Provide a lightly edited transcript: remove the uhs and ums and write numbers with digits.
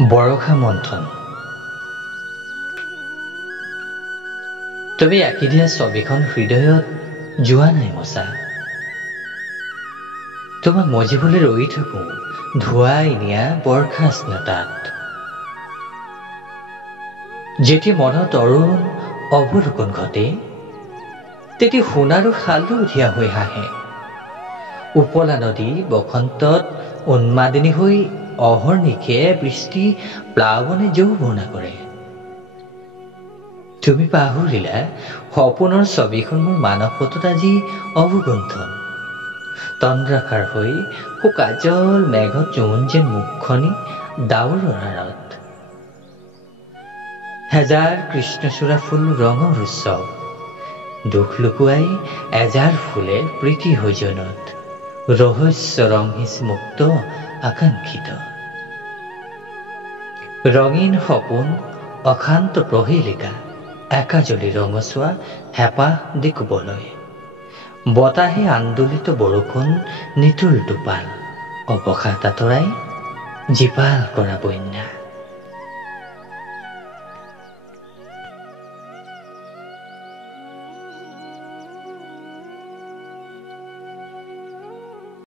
Borokha Monthon. তবে আঁকি দিয়া ছবিখন হৃদয়ত যোৱা নাই মচা। তোমাক মজিবলৈ ৰৈ থাকো ধুৱাই নিয়া বৰ্ষা স্নাতাত। যেতিয়া মনত অৰুণ অৱলোকন ঘটে, তেতিয়া সোণাৰু শালু উঠিয়া হৈ হাঁহে। উপলা নদী বসন্তত উন্মাদিনী হৈ অহৰ্নিশে বৃষ্টি প্লাৱনে যৌৱনা কৰে। তুমি পাহৰিলা সপোনৰ ছবিখন মোৰ মানসপটত আজি অৱগুণ্ঠন। তন্দ্ৰাকাৰ হৈ সুকাজল মেঘত জোন যেন মুখখনি ডাৱৰৰ আঁৰত। হেজাৰ কৃষ্ণচূড়া ফুল ৰঙৰ উৎসৱ, দুখ লুকুৱাই এজাৰ ফুলে প্ৰীতি হৈজনত ৰহস্য ৰংহিচ মুক্ত আকাংক্ষিত। ৰঙীন সপোন অশান্ত প্ৰহেলিকা একাজলি ৰঙচুৱা হেঁপাহ দেখুবলৈ। বতাহে আন্দোলিত বৰষুণ নিতুল টোপাল অৱসাদ আঁতৰাই জীপাল কৰা বন্যা।